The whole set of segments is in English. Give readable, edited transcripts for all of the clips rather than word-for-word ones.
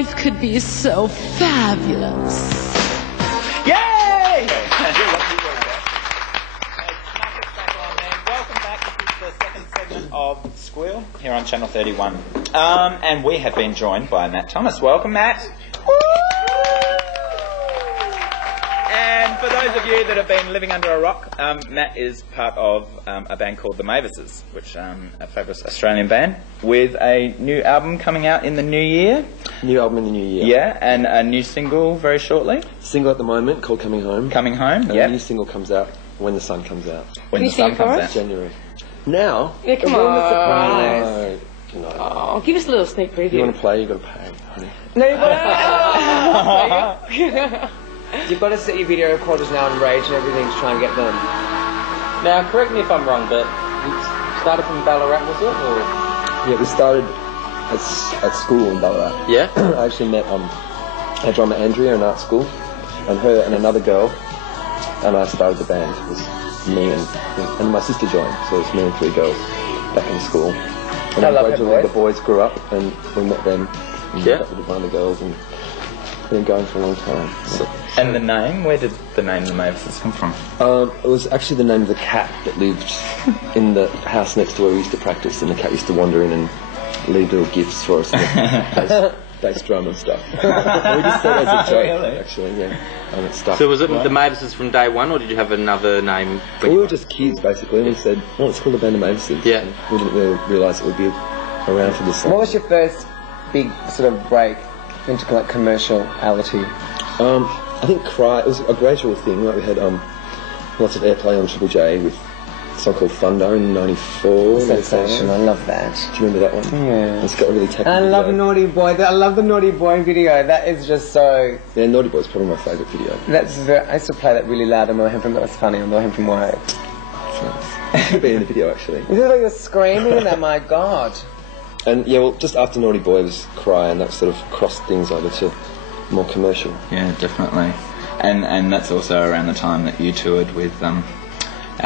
life could be so fabulous. Yay! Welcome back. This is the second segment of SQUEAL here on Channel 31. And we have been joined by Matt Thomas. Welcome, Matt. And for those of you that have been living under a rock, Matt is part of a band called the Mavises, which a fabulous Australian band, with a new album coming out in the new year. New album in the new year. Yeah, and a new single very shortly. Single at the moment called Coming Home. Coming Home, and yeah. a new single comes out when the sun comes out. When the sun comes out. January. Now? Yeah, come on. No. Oh, give us a little sneak preview. If you want to play, you've got to pay, honey. No, you won't. You've got to set your video recorders now and Rage and everything to try and get them. Now, correct me if I'm wrong, but you started from Ballarat, was it? Or? Yeah, we started at school in Ballarat. Yeah? I actually met our drummer Andrea in art school, and her and another girl, and I started the band. It was me and my sister joined, so it was me and 3 girls back in school. And then gradually the boys grew up, and we met them, and yeah. with one of the girls, and been going for a long time. So. And the name? Where did the name the Mavises come from? It was actually the name of the cat that lived in the house next to where we used to practice, and the cat used to wander in and leave little gifts for us, bass drum and stuff. We just said it as a joke, really? Actually, yeah. And it stuck. So was it the Mavises from day one, or did you have another name? Well, we were just kids, basically, and we said, well, let's call the band the Mavises. Yeah. And we didn't really realise it would be around for this song. What was your first big sort of break into like commerciality? I think Cry, it was a gradual thing. Like we had lots of airplay on Triple J with a song called Thunder in '94. Sensation, I love that. Do you remember that one? Yeah. It's got a really technical I love Naughty Boy. I love the Naughty Boy video. That is just so... Yeah, Naughty Boy's probably my favourite video. I used to play that really loud on the way home from... That was funny on the way home from work. You could be in the video, actually. You look like you're screaming and that, my God. And yeah, well, just after Naughty Boy was Cry, and that sort of crossed things over to more commercial. Yeah, definitely. And that's also around the time that you toured with our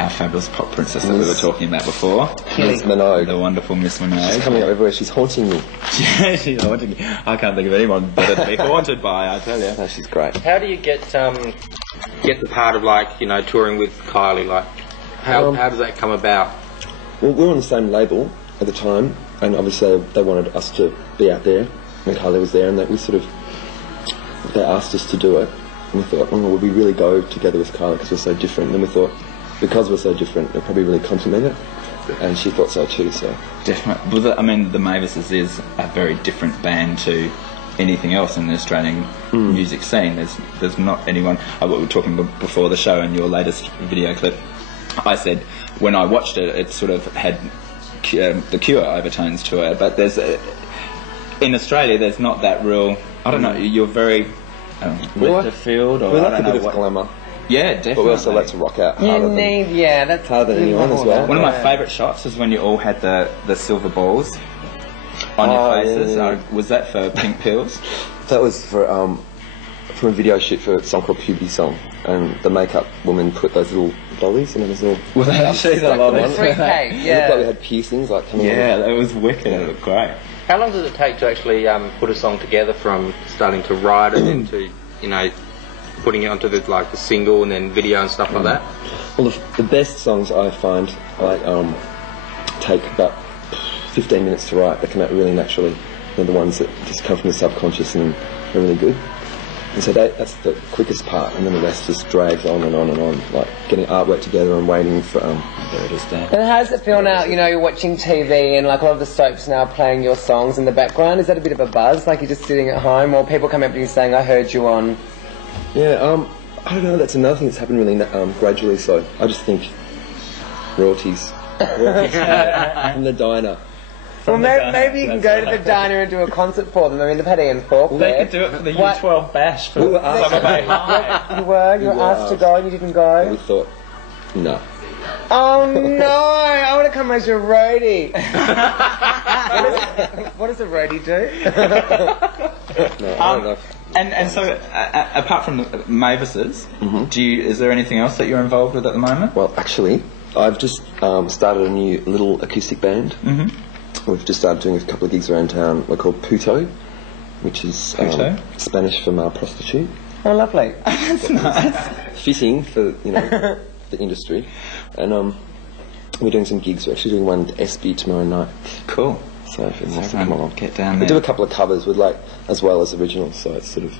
fabulous pop princess that we were talking about before. Miss Minogue. The wonderful Miss Minogue. She's coming up everywhere. She's haunting me. Yeah, she's haunting me. I can't think of anyone better to be haunted by, I tell you. No, she's great. How do you get the part of, like, you know, touring with Kylie? Like, how does that come about? Well, we were on the same label at the time, and obviously they wanted us to be out there, and Kylie was there, and that they asked us to do it, and we thought, oh, would we really go together with Kylie because we're so different? And then we thought, because we're so different, they'll probably really complement it, and she thought so too. So definitely. Well, I mean, the Mavises is a very different band to anything else in the Australian music scene. There's not anyone. We were talking before the show and your latest video clip. I said when I watched it, it sort of had the Cure overtones to it, but in Australia there's not that real. I don't know. You're very Westerfield, or we like I don't a bit know of glamour. Yeah, definitely. But we also like to rock out harder that's harder than anyone as well. One of my favourite shots is when you all had the silver balls on your faces. Yeah. Was that for Pink Pills? That was for a video shoot for a song called Puberty Song, and the makeup woman put those little dollies and it was all... Well, they actually a lot of fruitcake, It looked like we had piercings like coming Yeah, it was wicked. It looked great. How long does it take to actually put a song together from starting to write it into, you know, putting it onto the single and then video and stuff like that? Well, the best songs I find take about 15 minutes to write. They come out really naturally. They're the ones that just come from the subconscious and are really good. And so that's the quickest part, and then the rest just drags on and on and on, like getting artwork together and waiting for there it is there. And how does it feel now, you know, you're watching TV and like a lot of the soaps now playing your songs in the background? Is that a bit of a buzz, like you're just sitting at home, or people come up to you saying, I heard you on... Yeah, I don't know, that's another thing that's happened really gradually, so I just think royalties from the diner. Well, maybe you can go to the diner and do a concert for them. I mean, they've had Ian Falk there. They could do it for the U12 bash for we asked Summer Bay High. You were asked to go and you didn't go? We thought, no. Oh no, I want to come as your roadie. What does a roadie do? No, I don't know. And so, apart from the Mavises, is there anything else that you're involved with at the moment? Well, actually, I've just started a new little acoustic band. We've just started doing a couple of gigs around town. We're called pt2.wmv, which is Puto? Spanish for male prostitute. Oh, lovely. That's nice. Fitting for, you know, the industry. And we're doing some gigs. We're actually doing one with SB tomorrow night. Cool. So if anyone wants to Everyone come along. get down We there. do a couple of covers with as well as originals, so it's sort of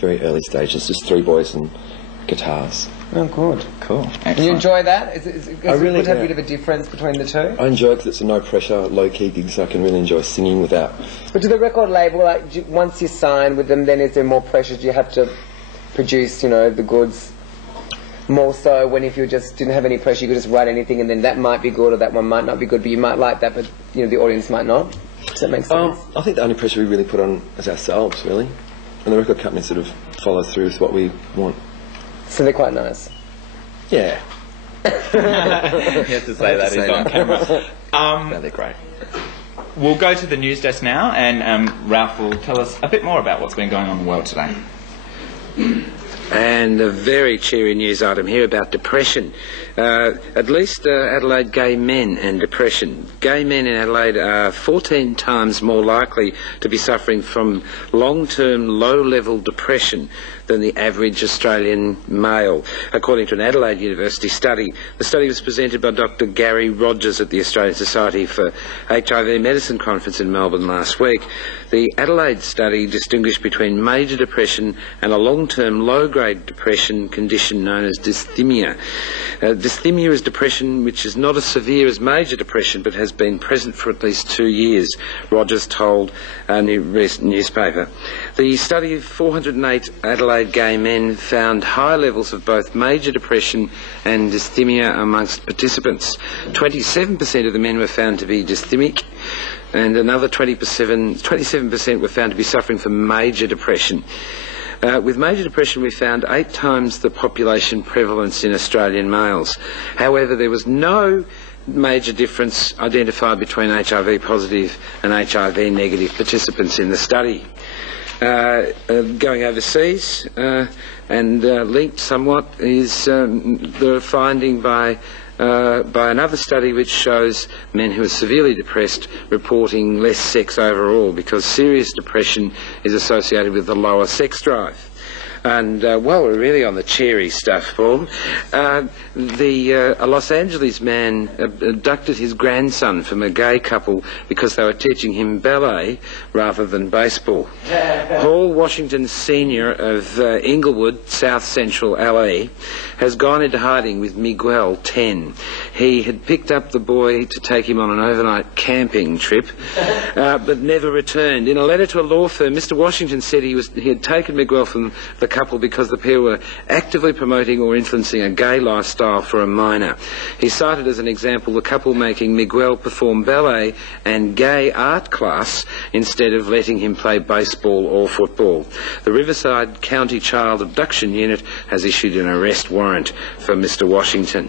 very early stages, just 3 boys and guitars. Oh, good. Cool. And you Excellent. enjoy that? I really would have do. a bit of a difference between the two? I enjoy it because it's a no-pressure, low-key gig, so I can really enjoy singing without... But do the record label, like, once you sign with them, then is there more pressure? Do you have to produce, you know, the goods more so when if you just didn't have any pressure, you could just write anything and then that might be good or that one might not be good, but you might like that, but, you know, the audience might not? Does that make sense? I think the only pressure we really put on is ourselves, really. And the record company sort of follows through with what we want. So they're quite nice. Yeah. You have to say that, he's on camera. No, they're great. We'll go to the news desk now, and Ralph will tell us a bit more about what's been going on in the world today. And a very cheery news item here about depression. At least Adelaide gay men and depression. Gay men in Adelaide are 14 times more likely to be suffering from long-term low-level depression than the average Australian male, according to an Adelaide University study. The study was presented by Dr. Gary Rogers at the Australian Society for HIV Medicine conference in Melbourne last week. The Adelaide study distinguished between major depression and a long-term low-grade depression condition known as dysthymia. Dysthymia is depression which is not as severe as major depression but has been present for at least 2 years, Rogers told a recent newspaper. The study of 408 Adelaide gay men found high levels of both major depression and dysthymia amongst participants. 27% of the men were found to be dysthymic, and another 27% were found to be suffering from major depression. With major depression, we found 8 times the population prevalence in Australian males. However, there was no major difference identified between HIV positive and HIV negative participants in the study. Going overseas and linked somewhat is the finding by another study which shows men who are severely depressed reporting less sex overall, because serious depression is associated with a lower sex drive. And while we're really on the cheery stuff, Paul, a Los Angeles man abducted his grandson from a gay couple because they were teaching him ballet rather than baseball. Paul Washington Sr. of Inglewood, South Central LA, has gone into hiding with Miguel, 10. He had picked up the boy to take him on an overnight camping trip, but never returned. In a letter to a law firm, Mr. Washington said he had taken Miguel from the couple because the pair were actively promoting or influencing a gay lifestyle for a minor. He cited as an example the couple making Miguel perform ballet and gay art class instead of letting him play baseball or football. The Riverside County Child Abduction Unit has issued an arrest warrant for Mr. Washington.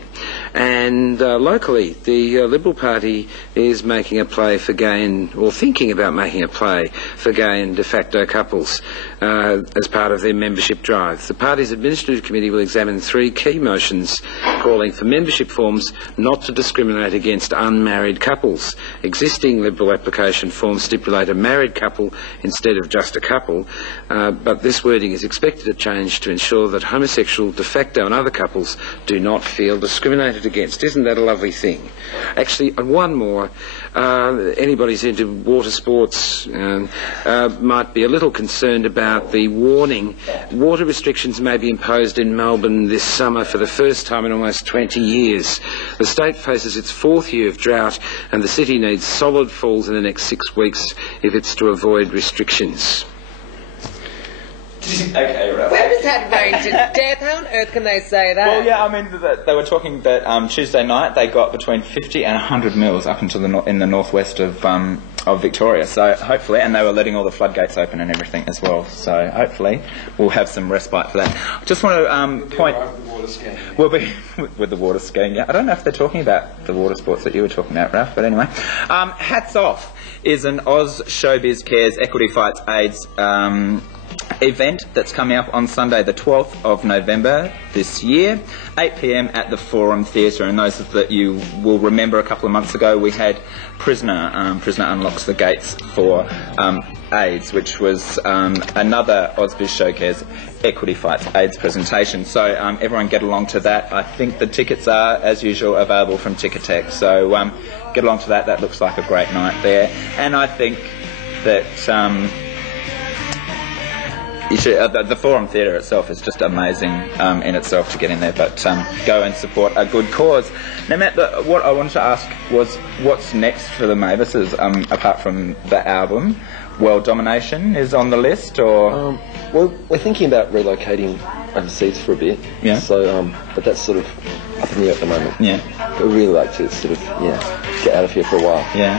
And locally, the Liberal Party is making a play for gay or thinking about making a play for gay and de facto couples as part of their membership drive. The party's administrative committee will examine 3 key motions calling for membership forms not to discriminate against unmarried couples. Existing Liberal application forms stipulate a married couple instead of just a couple, but this wording is expected to change to ensure that homosexual, de facto and other couples do not feel discriminated against. Isn't that a lovely thing? Actually, one more. Anybody who's into water sports might be a little concerned about the warning. Water restrictions may be imposed in Melbourne this summer for the first time in almost 20 years. The state faces its 4th year of drought, and the city needs solid falls in the next 6 weeks if it's to avoid restrictions. Okay, right. Where is that going to death? How on earth can they say that? Well, yeah, I mean, they were talking that Tuesday night they got between 50 and 100 mils up into in the northwest of Victoria. So hopefully, and they were letting all the floodgates open and everything as well. So hopefully, we'll have some respite for that. I just want to point. We'll be with the water skiing. Yeah, I don't know if they're talking about the water sports that you were talking about, Ralph. But anyway, Hats Off is an Oz Showbiz Cares Equity Fights AIDS event that's coming up on Sunday the 12th of November this year, 8 p.m. at the Forum Theatre. And those that you will remember a couple of months ago, we had Prisoner Unlocks the Gates for AIDS, which was another Ausbiz Showcase Equity Fights AIDS presentation. So everyone get along to that. I think the tickets are, as usual, available from Ticketek. So get along to that. That looks like a great night there. And I think that you should, the Forum Theatre itself is just amazing in itself to get in there, but go and support a good cause. Now, Matt, what I wanted to ask was, what's next for the Mavises, apart from the album? World domination is on the list, or...? Well, we're thinking about relocating overseas for a bit. Yeah. So, but that's sort of up in the air at the moment. Yeah. But we'd really like to sort of, get out of here for a while. Yeah.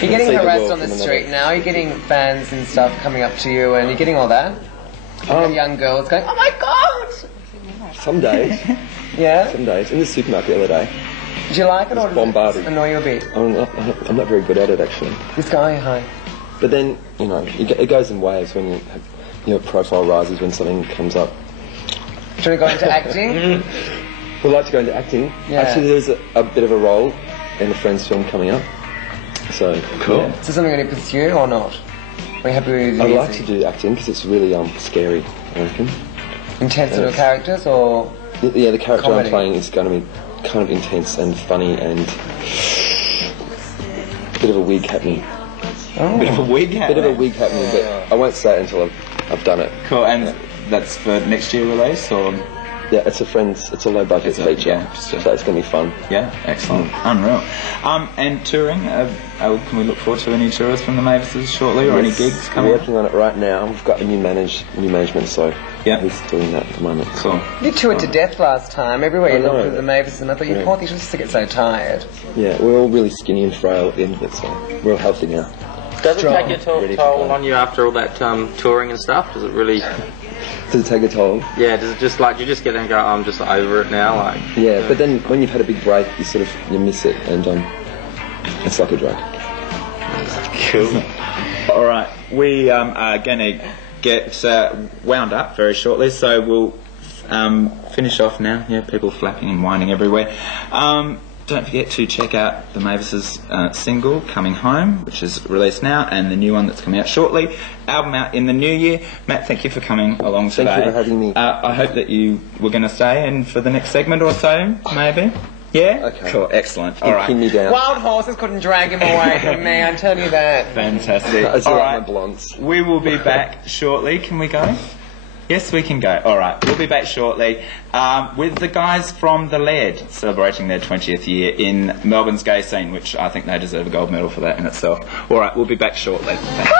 You're getting See the harassed world on the from street now. You're getting fans and stuff coming up to you, and you're getting all that. Young girls going, "Oh my god!" Some days. Yeah. Some days. In the supermarket the other day. Do you like it, or does bombarded. it annoy you a bit? I'm not very good at it, actually. This guy, hi. But then, it goes in waves when your profile rises when something comes up. Do you want to go into acting? We'd like to go into acting. Yeah. Actually, there's a bit of a role in a Friends film coming up. So, Cool. Yeah. Is this something you're going to pursue or not? Are you happy with I'd like to do acting because it's really scary, I reckon. intense little characters, or Yeah, the character comedy? I'm playing is going to be kind of intense and funny and a bit of a wig happening. Bit of a wig hat. Bit of a wig happening, but I won't say it until I've done it. Cool, and that's for next year release, or...? Yeah, it's a low budget feature, yeah, so it's going to be fun. Yeah, excellent. Unreal. And touring, can we look forward to any tours from the Mavises shortly, or any gigs coming We're up? working on it right now. We've got a new management, so Yeah. he's doing that at the moment. Cool. You toured to death last time. Everywhere you I know. looked with the Mavis, and I thought, you poor thing, she used to get so tired. Yeah, we're all really skinny and frail at the end of it, so we're all healthy now. Does it Strong. take a Ready to toll play. on you after all that touring and stuff? Does it really... Does it take a toll? Yeah, does it just like, you just get there and go, I'm just over it now, like... Yeah, but then when you've had a big break, you miss it, and it's like a drug. Cool. All right, we are going to get wound up very shortly, so we'll finish off now. Yeah, people flapping and whining everywhere. Don't forget to check out the Mavis's single, Coming Home, which is released now, and the new one that's coming out shortly. Album out in the new year. Matt, thank you for coming along today. Thank you for having me. I hope that you were going to stay in for the next segment or so, maybe. Yeah? Okay. Cool, excellent. All You right. pin me down. Wild horses couldn't drag him away from me, I tell you that. Fantastic. I just All like right. my blondes. We will be back shortly. Can we go? Yes, we can go. All right, we'll be back shortly with the guys from the Lairde celebrating their 20th year in Melbourne's gay scene, which I think they deserve a gold medal for that in itself. All right, we'll be back shortly. Thanks.